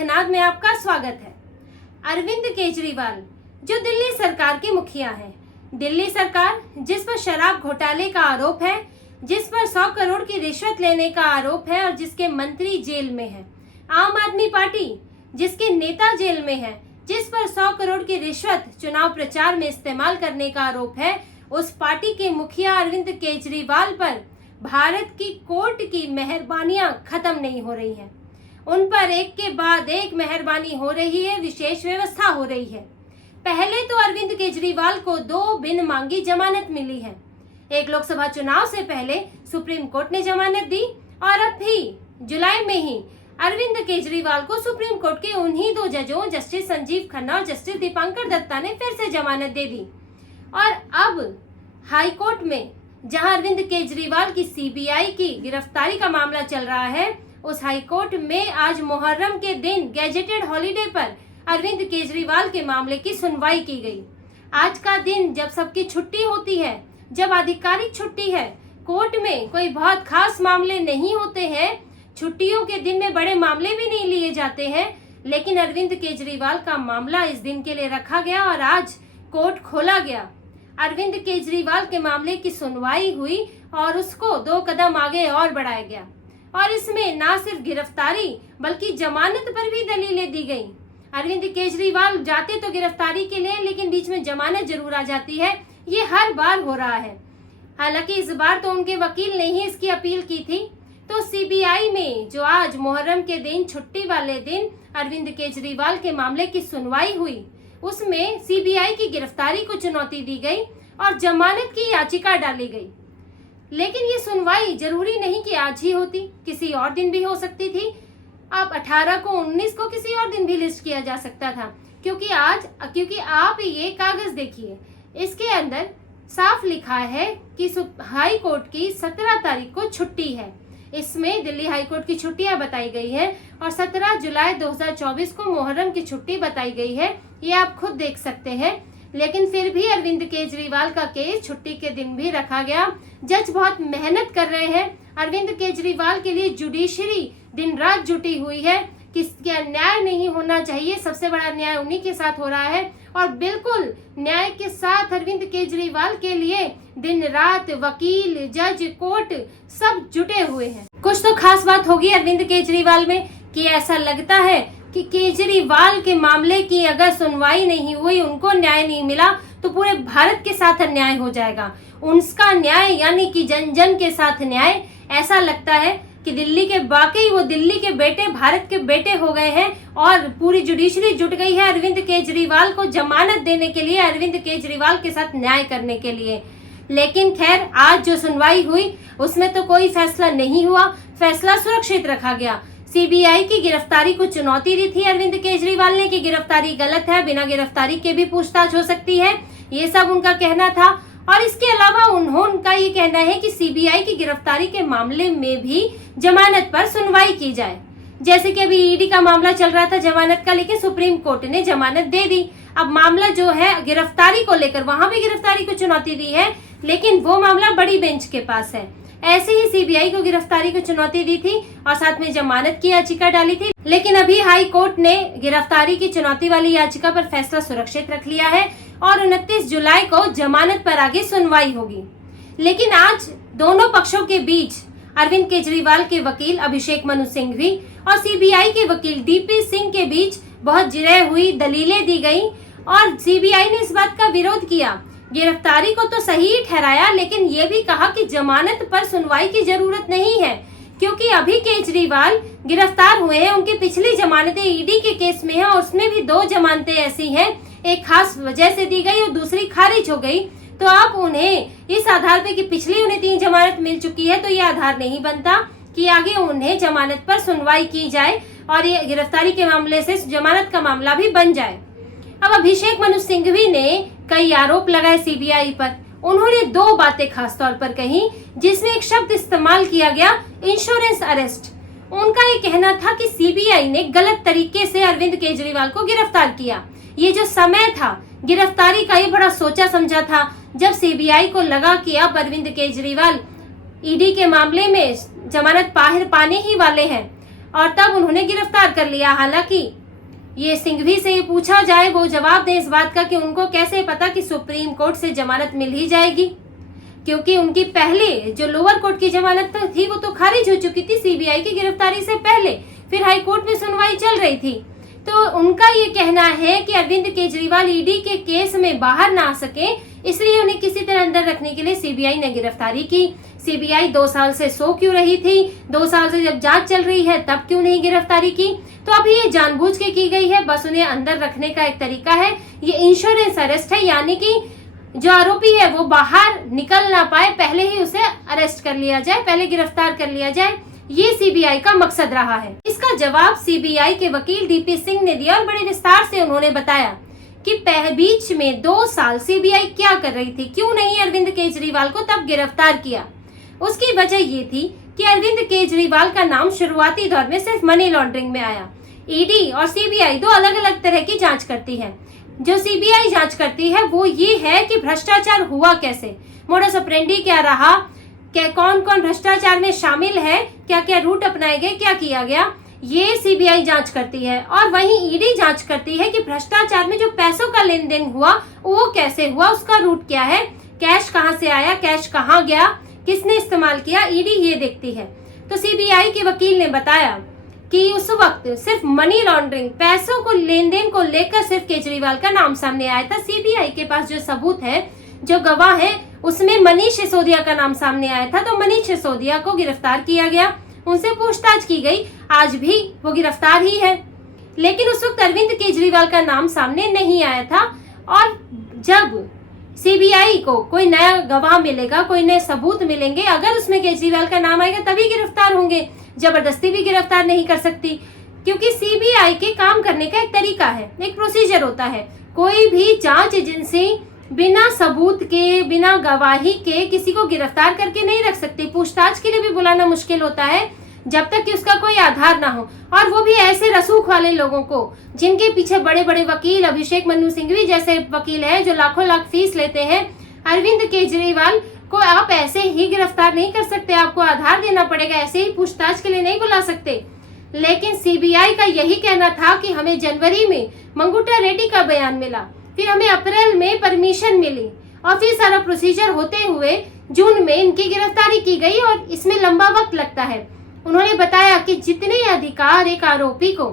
शंखनाद में आपका स्वागत है। अरविंद केजरीवाल जो दिल्ली सरकार के मुखिया हैं, दिल्ली सरकार जिस पर शराब घोटाले का आरोप है, जिस पर 100 करोड़ की रिश्वत लेने का आरोप है और जिसके मंत्री जेल में हैं, आम आदमी पार्टी जिसके नेता जेल में हैं, जिस पर 100 करोड़ की रिश्वत चुनाव प्रचार में इस्तेमाल करने का आरोप है, उस पार्टी के मुखिया अरविंद केजरीवाल पर भारत की कोर्ट की मेहरबानियां खत्म नहीं हो रही हैं। उन पर एक के बाद एक मेहरबानी हो रही है, विशेष व्यवस्था हो रही है। पहले तो अरविंद केजरीवाल को 2 बिन मांगी जमानत मिली है। एक लोकसभा चुनाव से पहले सुप्रीम कोर्ट ने जमानत दी और अब भी जुलाई में ही अरविंद केजरीवाल को सुप्रीम कोर्ट के उन्हीं 2 जजों जस्टिस संजीव खन्ना और जस्टिस दीपांकर दत्ता ने फिर से जमानत दे दी। और अब हाई कोर्ट में जहां अरविंद केजरीवाल की सीबीआई की गिरफ्तारी का मामला चल रहा है, उस हाई कोर्ट में आज मुहर्रम के दिन गैजेटेड हॉलीडे पर अरविंद केजरीवाल के मामले की सुनवाई की गई। आज का दिन जब सबकी छुट्टी होती है, जब आधिकारिक छुट्टी है, कोर्ट में कोई बहुत खास मामले नहीं होते हैं, छुट्टियों के दिन में बड़े मामले भी नहीं लिए जाते हैं, लेकिन अरविंद केजरीवाल का मामला इस दिन के लिए रखा गया और आज कोर्ट खोला गया। अरविंद केजरीवाल के मामले की सुनवाई हुई और उसको 2 कदम आगे और बढ़ाया गया और इसमें ना सिर्फ गिरफ्तारी बल्कि जमानत पर भी दलीलें दी गई। अरविंद केजरीवाल जाते तो गिरफ्तारी के लिए, लेकिन बीच में जमानत जरूर आ जाती है। ये हर बार हो रहा है। हालांकि इस बार तो उनके वकील ने ही इसकी अपील की थी। तो सीबीआई में जो आज मुहर्रम के दिन, छुट्टी वाले दिन अरविंद केजरीवाल के मामले की सुनवाई हुई, उसमें सीबीआई की गिरफ्तारी को चुनौती दी गई और जमानत की याचिका डाली गई। लेकिन ये सुनवाई जरूरी नहीं कि आज ही होती, किसी और दिन भी हो सकती थी। अब 18 को, 19 को, किसी और दिन भी लिस्ट किया जा सकता था, क्योंकि आप ये कागज देखिए, इसके अंदर साफ लिखा है कि हाई कोर्ट की 17 तारीख को छुट्टी है। इसमें दिल्ली हाई कोर्ट की छुट्टियां बताई गई है और 17 जुलाई 2024 को मुहर्रम की छुट्टी बताई गई है। ये आप खुद देख सकते हैं। लेकिन फिर भी अरविंद केजरीवाल का केस छुट्टी के दिन भी रखा गया। जज बहुत मेहनत कर रहे हैं। अरविंद केजरीवाल के लिए जुडिशरी दिन रात जुटी हुई है। किसका न्याय नहीं होना चाहिए, सबसे बड़ा न्याय उन्हीं के साथ हो रहा है और बिल्कुल न्याय के साथ अरविंद केजरीवाल के लिए दिन रात वकील, जज, कोर्ट सब जुटे हुए हैं। कुछ तो खास बात होगी अरविंद केजरीवाल में कि ऐसा लगता है कि केजरीवाल के मामले की अगर सुनवाई नहीं हुई, उनको न्याय नहीं मिला, तो पूरे भारत के साथ अन्याय हो जाएगा। उनका न्याय यानी कि जन जन के साथ न्याय। ऐसा लगता है कि दिल्ली के वाकई वो दिल्ली के बेटे, भारत के बेटे हो गए हैं और पूरी जुडिशरी जुट गई है अरविंद केजरीवाल को जमानत देने के लिए, अरविंद केजरीवाल के साथ न्याय करने के लिए। लेकिन खैर, आज जो सुनवाई हुई उसमें तो कोई फैसला नहीं हुआ, फैसला सुरक्षित रखा गया। सीबीआई की गिरफ्तारी को चुनौती दी थी अरविंद केजरीवाल ने कि गिरफ्तारी गलत है, बिना गिरफ्तारी के भी पूछताछ हो सकती है, ये सब उनका कहना था। और इसके अलावा उनका ये कहना है कि सीबीआई की गिरफ्तारी के मामले में भी जमानत पर सुनवाई की जाए। जैसे कि अभी ईडी का मामला चल रहा था जमानत का, लेकिन सुप्रीम कोर्ट ने जमानत दे दी। अब मामला जो है गिरफ्तारी को लेकर, वहां भी गिरफ्तारी को चुनौती दी है, लेकिन वो मामला बड़ी बेंच के पास है। ऐसे ही सीबीआई को गिरफ्तारी को चुनौती दी थी और साथ में जमानत की याचिका डाली थी। लेकिन अभी हाई कोर्ट ने गिरफ्तारी की चुनौती वाली याचिका पर फैसला सुरक्षित रख लिया है और 29 जुलाई को जमानत पर आगे सुनवाई होगी। लेकिन आज दोनों पक्षों के बीच अरविंद केजरीवाल के वकील अभिषेक मनु सिंघवी और सीबीआई के वकील डीपी सिंह के बीच बहुत जिरह हुई, दलीलें दी गई और सीबीआई ने इस बात का विरोध किया। गिरफ्तारी को तो सही ठहराया, लेकिन ये भी कहा कि जमानत पर सुनवाई की जरूरत नहीं है, क्योंकि अभी केजरीवाल गिरफ्तार हुए हैं, उनकी पिछली जमानतें ईडी के केस में है और उसमें भी 2 जमानतें ऐसी हैं, एक खास वजह से दी गई और दूसरी खारिज हो गई। तो आप उन्हें इस आधार पे कि पिछली उन्हें 3 जमानत मिल चुकी है, तो ये आधार नहीं बनता कि आगे उन्हें जमानत पर सुनवाई की जाए और ये गिरफ्तारी के मामले से जमानत का मामला भी बन जाए। अब अभिषेक मनु सिंघवी ने कई आरोप लगाए सीबीआई पर। उन्होंने 2 बातें खास तौर पर कही, जिसमें एक शब्द इस्तेमाल किया गया, इंश्योरेंस अरेस्ट। उनका ये कहना था कि सीबीआई ने गलत तरीके से अरविंद केजरीवाल को गिरफ्तार किया। ये जो समय था गिरफ्तारी का, ये बड़ा सोचा समझा था। जब सीबीआई को लगा कि अब अरविंद केजरीवाल ईडी के मामले में जमानत पाने ही वाले हैं, और तब उन्होंने गिरफ्तार कर लिया। हालांकि ये सिंघवी से ये पूछा जाए, वो जवाब दे इस बात का कि उनको कैसे पता कि सुप्रीम कोर्ट से जमानत मिल ही जाएगी, क्योंकि उनकी पहले जो लोअर कोर्ट की जमानत थी वो तो खारिज हो चुकी थी सीबीआई की गिरफ्तारी से पहले, फिर हाई कोर्ट में सुनवाई चल रही थी। तो उनका ये कहना है कि अरविंद केजरीवाल ईडी के केस में बाहर ना आ सके, इसलिए उन्हें किसी तरह अंदर रखने के लिए सीबीआई ने गिरफ्तारी की। सीबीआई 2 साल से सो क्यों रही थी? 2 साल से जब जांच चल रही है तब क्यों नहीं गिरफ्तारी की? तो अभी ये जानबूझ के की गई है, बस उन्हें अंदर रखने का एक तरीका है। ये इंश्योरेंस अरेस्ट है, यानी कि जो आरोपी है वो बाहर निकल ना पाए, पहले ही उसे अरेस्ट कर लिया जाए, पहले गिरफ्तार कर लिया जाए। ये सीबीआई का मकसद रहा है। इसका जवाब सीबीआई के वकील डीपी सिंह ने दिया और बड़े विस्तार से उन्होंने बताया कि बीच में 2 साल सीबीआई क्या कर रही थी, क्यों नहीं अरविंद केजरीवाल को तब गिरफ्तार किया। उसकी वजह ये थी कि अरविंद केजरीवाल का नाम शुरुआती दौर में सिर्फ मनी लॉन्ड्रिंग में आया। ईडी और सीबीआई 2 अलग अलग तरह की जांच करती है। जो सीबीआई जांच करती है वो ये है कि भ्रष्टाचार हुआ कैसे, मोडस ऑपरेंडी क्या रहा, क्या कौन कौन भ्रष्टाचार में शामिल है, क्या क्या रूट अपनाए गए, क्या किया गया, ये सीबीआई जांच करती है। और वहीं ईडी जांच करती है कि भ्रष्टाचार में जो पैसों का लेन देन हुआ वो कैसे हुआ, उसका रूट क्या है, कैश कहां से आया, कैश कहां गया, किसने इस्तेमाल किया, ईडी ये देखती है। तो सीबीआई के वकील ने बताया कि उस वक्त सिर्फ मनी लॉन्ड्रिंग, पैसों को लेन देन को लेकर सिर्फ केजरीवाल का नाम सामने आया था। सीबीआई के पास जो सबूत है, जो गवाह है, उसमें मनीष सिसोदिया का नाम सामने आया था। तो मनीष सिसोदिया को गिरफ्तार किया गया, उनसे पूछताछ की गई, आज भी वो गिरफ्तार ही है। लेकिन उस वक्त अरविंद केजरीवाल का नाम सामने नहीं आया था। और जब सीबीआई को कोई नया गवाह मिलेगा, कोई नए सबूत मिलेंगे, अगर उसमें केजरीवाल का नाम आएगा तभी गिरफ्तार होंगे, जबरदस्ती भी गिरफ्तार नहीं कर सकती। क्योंकि सीबीआई के काम करने का एक तरीका है, एक प्रोसीजर होता है। कोई भी जांच एजेंसी बिना सबूत के, बिना गवाही के किसी को गिरफ्तार करके नहीं रख सकती। पूछताछ के लिए भी बुलाना मुश्किल होता है जब तक कि उसका कोई आधार ना हो, और वो भी ऐसे रसूख वाले लोगों को जिनके पीछे बड़े बड़े वकील, अभिषेक मनु सिंघवी जैसे वकील हैं जो लाखों लाख फीस लेते हैं। अरविंद केजरीवाल को आप ऐसे ही गिरफ्तार नहीं कर सकते, आपको आधार देना पड़ेगा, ऐसे ही पूछताछ के लिए नहीं बुला सकते। लेकिन सीबीआई का यही कहना था कि हमें जनवरी में मंगुटा रेड्डी का बयान मिला, फिर हमें अप्रैल में परमिशन मिली, और फिर सारा प्रोसीजर होते हुए जून में इनकी गिरफ्तारी की गई, और इसमें लंबा वक्त लगता है। उन्होंने बताया कि जितने अधिकार एक आरोपी को,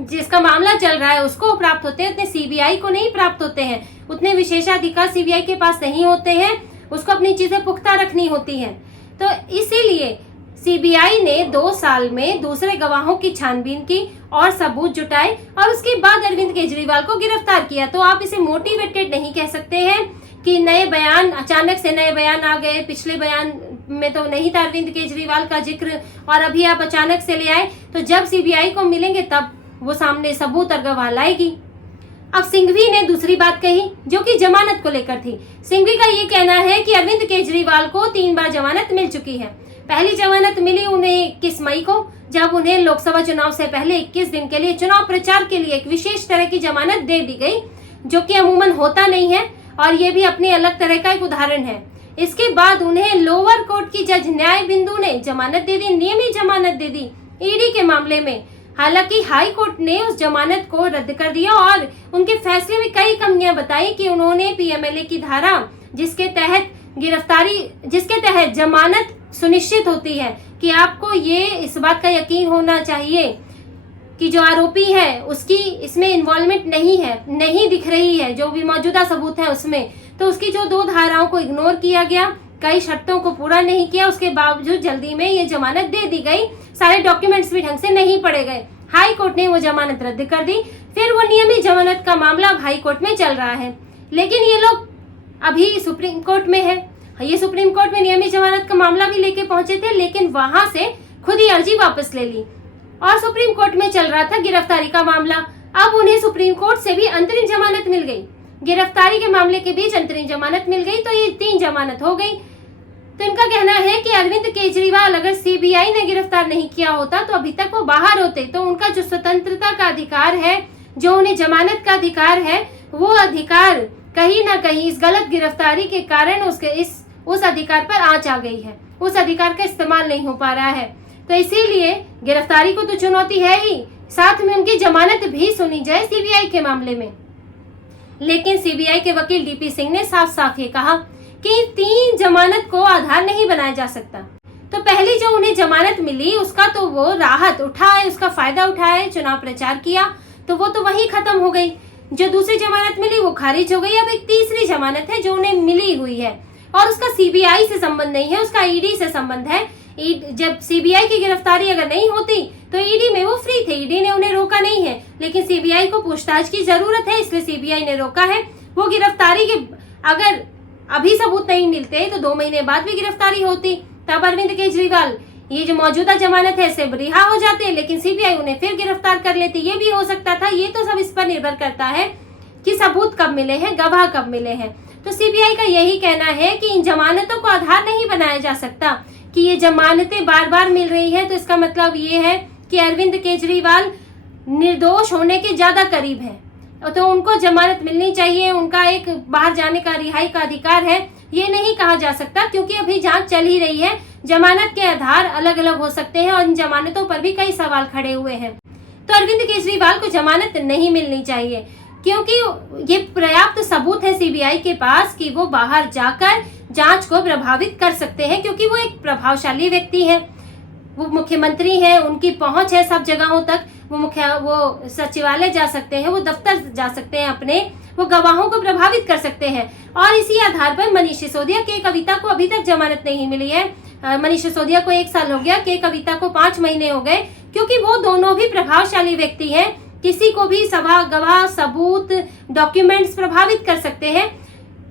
जिसका मामला चल रहा है, उसको प्राप्त होते हैं, उतने सीबीआई को नहीं प्राप्त होते हैं। उतने विशेषाधिकार सीबीआई के पास नहीं होते हैं, उसको अपनी चीजें पुख्ता रखनी होती हैं। तो इसीलिए सीबीआई ने 2 साल में दूसरे गवाहों की छानबीन की और सबूत जुटाए, और उसके बाद अरविंद केजरीवाल को गिरफ्तार किया। तो आप इसे मोटिवेटेड नहीं कह सकते हैं कि नए बयान, अचानक से नए बयान आ गए, पिछले बयान में तो नहीं था अरविंद केजरीवाल का जिक्र, और अभी आप अचानक से ले आए। तो जब सीबीआई को मिलेंगे तब वो सामने सबूत और गवाह लाएगी। अब सिंघवी ने दूसरी बात कही जो कि जमानत को लेकर थी। सिंघवी का ये कहना है कि अरविंद केजरीवाल को 3 बार जमानत मिल चुकी है। पहली जमानत मिली उन्हें 21 मई को, जब उन्हें लोकसभा चुनाव से पहले 21 दिन के लिए चुनाव प्रचार के लिए एक विशेष तरह की जमानत दे दी गई, जो कि अमूमन होता नहीं है, और ये भी अपने अलग तरह का एक उदाहरण है। इसके बाद उन्हें लोअर कोर्ट की जज न्याय बिंदु ने जमानत दे दी, नियमित जमानत दे दी ईडी के मामले में। हालांकि हाई कोर्ट ने उस जमानत को रद्द कर दिया और उनके फैसले में कई कमियां बताई कि उन्होंने पीएमएलए की धारा, जिसके तहत जमानत सुनिश्चित होती है कि आपको ये इस बात का यकीन होना चाहिए कि जो आरोपी है उसकी इसमें इन्वॉल्वमेंट नहीं है, नहीं दिख रही है जो भी मौजूदा सबूत है उसमें। तो उसकी जो 2 धाराओं को इग्नोर किया गया, कई शर्तों को पूरा नहीं किया, उसके बावजूद जल्दी में ये जमानत दे दी गई, सारे डॉक्यूमेंट्स भी ढंग से नहीं पढ़े गए। हाई कोर्ट ने वो जमानत रद्द कर दी। फिर वो नियमित जमानत का मामला अब हाई कोर्ट में चल रहा है, लेकिन ये लोग अभी सुप्रीम कोर्ट में है। ये सुप्रीम कोर्ट में नियमित जमानत का मामला भी लेके पहुंचे थे, लेकिन वहां से खुद ही अर्जी वापस ले ली, और सुप्रीम कोर्ट में चल रहा था गिरफ्तारी का मामला। अब उन्हें सुप्रीम कोर्ट से भी अंतरिम जमानत मिल गई, गिरफ्तारी के मामले के बीच अंतरिम जमानत मिल गई, तो ये 3 जमानत हो गई। तो इनका कहना है कि अरविंद केजरीवाल अगर सीबीआई ने गिरफ्तार नहीं किया होता तो अभी तक वो बाहर होते, तो उनका जो स्वतंत्रता का अधिकार है, जो उन्हें जमानत का अधिकार है, वो अधिकार कहीं ना कहीं इस गलत गिरफ्तारी के कारण उस अधिकार पर आंच आ गई है, उस अधिकार का इस्तेमाल नहीं हो पा रहा है। तो इसीलिए गिरफ्तारी को तो चुनौती है ही, साथ में उनकी जमानत भी सुनी जाए सीबीआई के मामले में। लेकिन सीबीआई के वकील डीपी सिंह ने साफ साफ ये कहा कि 3 जमानत को आधार नहीं बनाया जा सकता। तो पहली जो उन्हें जमानत मिली उसका तो वो राहत उठाए, उसका फायदा उठाए, चुनाव प्रचार किया, तो वो तो वहीं खत्म हो गई। जो दूसरी जमानत मिली वो खारिज हो गई। अब एक तीसरी जमानत है जो उन्हें मिली हुई है और उसका सीबीआई से संबंध नहीं है, उसका ईडी से संबंध है। जब सीबीआई की गिरफ्तारी अगर नहीं होती तो ईडी में वो फ्री थे, ईडी ने उन्हें रोका नहीं है, लेकिन सीबीआई को पूछताछ की जरूरत है, इसलिए सीबीआई ने रोका है। वो गिरफ्तारी के अगर अभी सबूत नहीं मिलते तो 2 महीने बाद भी गिरफ्तारी होती, तब अरविंद केजरीवाल ये जो मौजूदा जमानत है इससे रिहा हो जाते, लेकिन सीबीआई उन्हें फिर गिरफ्तार कर लेती। ये भी हो सकता था। ये तो सब इस पर निर्भर करता है कि सबूत कब मिले हैं, गवाह कब मिले हैं। तो सीबीआई का यही कहना है कि इन जमानतों को आधार नहीं बनाया जा सकता कि ये जमानतें बार बार मिल रही है, तो इसका मतलब ये है कि अरविंद केजरीवाल निर्दोष होने के ज्यादा करीब है, तो उनको जमानत मिलनी चाहिए, उनका एक बाहर जाने का, रिहाई का अधिकार है। ये नहीं कहा जा सकता क्योंकि अभी जांच चल ही रही है। जमानत के आधार अलग अलग हो सकते हैं और इन जमानतों पर भी कई सवाल खड़े हुए हैं। तो अरविंद केजरीवाल को जमानत नहीं मिलनी चाहिए क्योंकि ये पर्याप्त सबूत है सीबीआई के पास कि वो बाहर जाकर जांच को प्रभावित कर सकते हैं, क्योंकि वो एक प्रभावशाली व्यक्ति है, वो मुख्यमंत्री हैं, उनकी पहुंच है सब जगहों तक। वो सचिवालय जा सकते हैं, वो दफ्तर जा सकते हैं अपने, वो गवाहों को प्रभावित कर सकते हैं। और इसी आधार पर मनीष सिसोदिया के कविता को अभी तक जमानत नहीं मिली है। मनीष सिसोदिया को 1 साल हो गया, के कविता को 5 महीने हो गए, क्योंकि वो दोनों भी प्रभावशाली व्यक्ति हैं, किसी को भी गवाह, सबूत, डॉक्यूमेंट्स प्रभावित कर सकते हैं।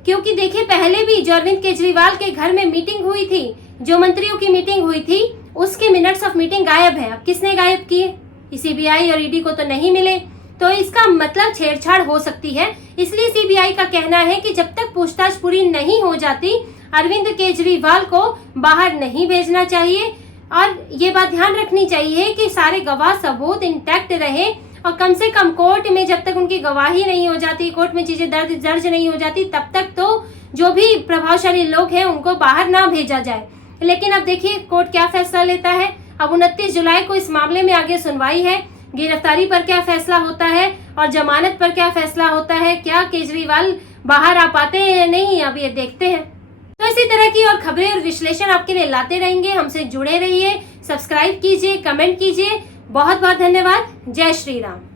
क्योंकि देखिए पहले भी जो अरविंद केजरीवाल के घर में मीटिंग हुई थी, जो मंत्रियों की मीटिंग हुई थी, उसके मिनट्स ऑफ मीटिंग गायब है। अब किसने गायब किए? सीबीआई और ईडी को तो नहीं मिले, तो इसका मतलब छेड़छाड़ हो सकती है। इसलिए सीबीआई का कहना है कि जब तक पूछताछ पूरी नहीं हो जाती अरविंद केजरीवाल को बाहर नहीं भेजना चाहिए। और ये बात ध्यान रखनी चाहिए कि सारे गवाह सबूत इंटैक्ट रहे और कम से कम कोर्ट में जब तक उनकी गवाही नहीं हो जाती, कोर्ट में चीजें दर्ज नहीं हो जाती, तब तक तो जो भी प्रभावशाली लोग हैं उनको बाहर ना भेजा जाए। लेकिन अब देखिए कोर्ट क्या फैसला लेता है। अब 29 जुलाई को इस मामले में आगे सुनवाई है। गिरफ्तारी पर क्या फैसला होता है और जमानत पर क्या फैसला होता है, क्या केजरीवाल बाहर आ पाते हैं या नहीं, अब ये देखते हैं। तो इसी तरह की और खबरें और विश्लेषण आपके लिए लाते रहेंगे। हमसे जुड़े रहिए, सब्सक्राइब कीजिए, कमेंट कीजिए। बहुत बहुत धन्यवाद। जय श्री राम।